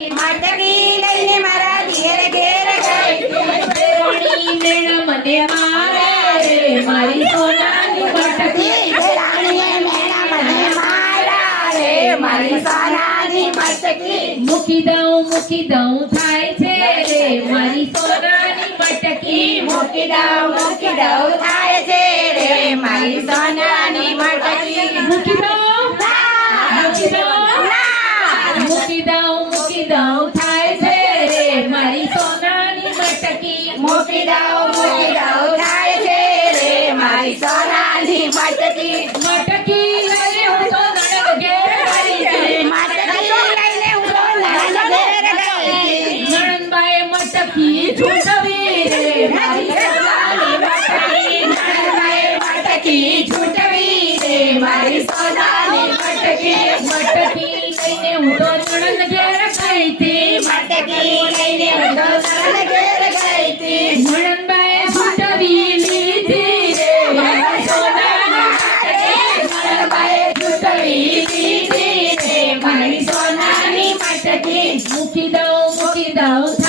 માટકી લઈને મારા ઘેર ઘેર ગઈ રાણી મેણા મને મારે રે મારી સોનાની મટકી રાણીએ મેણા મને માર્યા રે મારી સોનાની મટકી મૂકી દઉં મૂકી દઉં થાય છે રે મારી સોનાની મટકી મૂકી દઉં મૂકી દઉં થાય છે રે મારી સોનાની મટકી મૂકી દઉં દઉં મૂકી દઉં થાય છે રે મારી સોનાની મટકી મૂકી દઉં મૂકી દઉં થાય છે રે મારી સોનાની મટકી મટકી લઈને હું તો નણંદ ઘેર આવી ગઈ. મટકી લઈને હું તો નણંદ ઘેર ગઈ. નણંદબાએ મટકી ઝૂંટવી રે મારી સોનાની મટકી નણંદબાએ મટકી છૂટવી રે મારી સોનાની મટકી મટકી લઈને હું તો નણંદ ઘેર ગઈ મૂકી દઉં મૂકી દઉં.